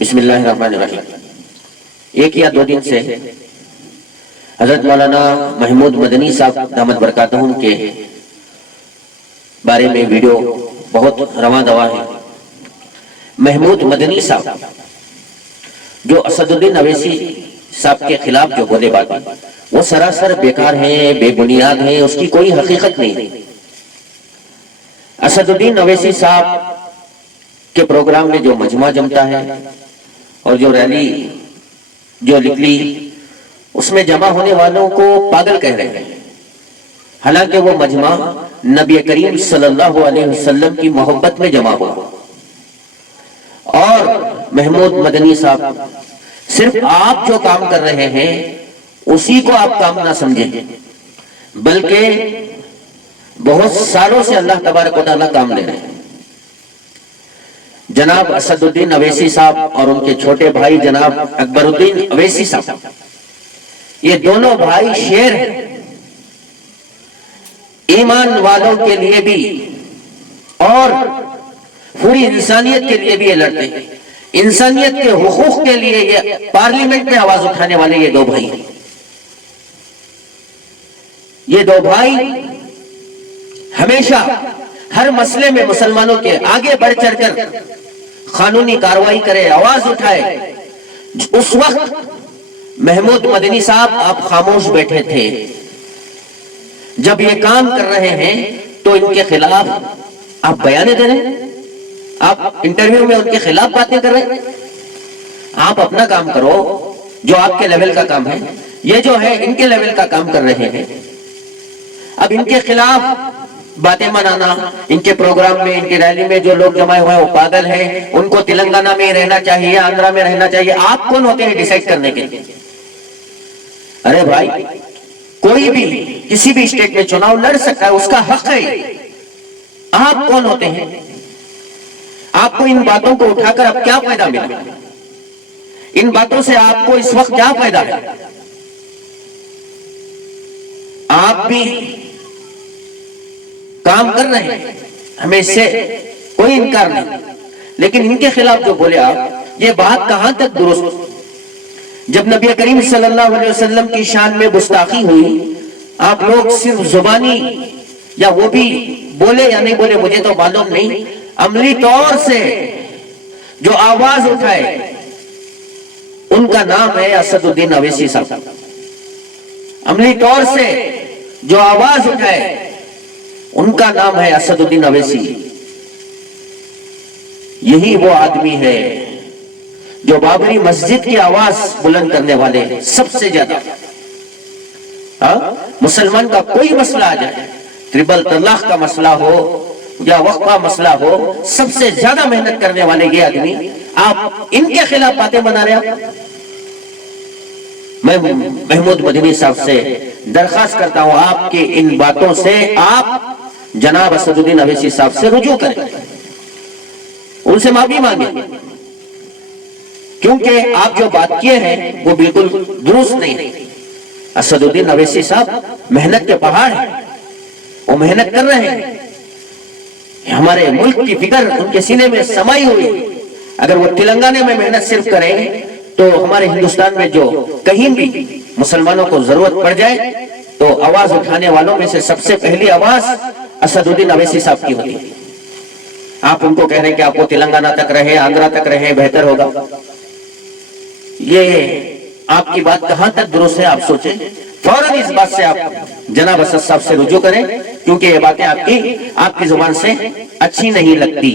بسم اللہ الرحمن الرحیم۔ ایک یا دو دن سے حضرت مولانا محمود مدنی صاحب دامت برکاتہم کے بارے میں ویڈیو بہت رواں دواں ہے۔ محمود مدنی صاحب جو اسد الدین اویسی صاحب کے خلاف جو بولے باتیں وہ سراسر بیکار ہیں، بے بنیاد ہیں، اس کی کوئی حقیقت نہیں ہے۔ اسد الدین اویسی صاحب کے پروگرام میں جو مجمع جمتا ہے اور جو ریلی جو نکلی اس میں جمع ہونے والوں کو پاگل کہہ رہے ہیں، حالانکہ وہ مجمع نبی کریم صلی اللہ علیہ وسلم کی محبت میں جمع ہوا۔ اور محمود مدنی صاحب صرف آپ جو کام کر رہے ہیں اسی کو آپ کام نہ سمجھیں، بلکہ بہت سالوں سے اللہ تبارک و تعالیٰ کام لے رہے ہیں۔ جناب اسد الدین اویسی صاحب اور ان کے چھوٹے بھائی جناب اکبر الدین اویسی صاحب، یہ دونوں بھائی شیر ہیں، ایمان والوں کے لیے بھی اور پوری انسانیت کے لیے بھی یہ لڑتے ہیں۔ انسانیت کے حقوق کے لیے یہ پارلیمنٹ میں آواز اٹھانے والے یہ دو بھائی ہیں۔ یہ دو بھائی ہمیشہ ہر مسئلے میں مسلمانوں کے آگے بڑھ چڑھ کر قانونی کارروائی کرے، آواز اٹھائے۔ اس وقت محمود مدنی صاحب آپ خاموش بیٹھے تھے، جب یہ کام کر رہے ہیں تو ان کے خلاف آپ بیانے دے رہے ہیں، آپ انٹرویو میں ان کے خلاف باتیں کر رہے ہیں۔ آپ اپنا کام کرو جو آپ کے لیول کا کام ہے، یہ جو ہے ان کے لیول کا کام کر رہے ہیں۔ اب ان کے خلاف باتیں منانا، ان کے پروگرام میں، ان کی ریلی میں جو لوگ جمع ہوئے ہیں وہ پاگل ہیں، ان کو تلنگانہ میں رہنا چاہیے، آندھرا میں رہنا چاہیے، آپ کون ہوتے ہیں ڈیسائیڈ کرنے کے لیے؟ ارے بھائی، کوئی بھی کسی بھی اسٹیٹ میں چناؤ لڑ سکتا ہے، اس کا حق ہے۔ آپ کون ہوتے ہیں؟ آپ کو ان باتوں کو اٹھا کر اب کیا فائدہ ملا؟ ان باتوں سے آپ کو اس وقت کیا فائدہ ہے؟ آپ بھی کام کر رہے ہیں، ہمیں اس سے کوئی انکار نہیں، لیکن ان کے خلاف جو بولے آپ، یہ بات کہاں تک درست؟ جب نبی کریم صلی اللہ علیہ وسلم کی شان میں گستاخی ہوئی، آپ لوگ صرف زبانی یا وہ بھی بولے یا نہیں بولے مجھے تو معلوم نہیں، عملی طور سے جو آواز اٹھائے ان کا نام ہے اسد الدین اویسی صاحب۔ عملی طور سے جو آواز اٹھائے ان کا نام ہے اسد الدین اویسی۔ یہی وہ آدمی ہے جو بابری مسجد کی آواز بلند کرنے والے سب سے زیادہ، مسلمان کا کوئی مسئلہ آ جائے، ٹرپل طلاق کا مسئلہ ہو یا وقفہ مسئلہ ہو، سب سے زیادہ محنت کرنے والے یہ آدمی، آپ ان کے خلاف باتیں بنا رہے ہیں۔ میں محمود مدنی صاحب سے درخواست کرتا ہوں آپ کی ان باتوں سے آپ جناب اسد الدین اویسی صاحب سے رجوع کریں، ان سے معافی مانگیں، کیونکہ آپ جو بات کیے ہیں وہ بالکل درست نہیں ہے۔ اسد الدین اویسی صاحب محنت کے پہاڑ ہیں، وہ محنت کر رہے ہیں، ہمارے ملک کی فکر ان کے سینے میں سمائی ہوئی۔ اگر وہ تلنگانہ میں محنت صرف کریں تو ہمارے ہندوستان میں جو کہیں بھی مسلمانوں کو ضرورت پڑ جائے تو آواز اٹھانے والوں میں سے سب سے پہلی آواز اسد الدین اویسی صاحب کی ہوتی ہے۔ آپ ان کو کہہ رہے ہیں کہ آپ کو تلنگانہ تک رہے، آندھرا تک رہے، بہتر ہوگا۔ یہ آپ کی بات کہاں تک درست ہے آپ سوچیں، فوراً اس بات سے آپ جناب اسد صاحب سے رجوع کریں، کیونکہ یہ باتیں آپ کی زبان سے اچھی نہیں لگتی۔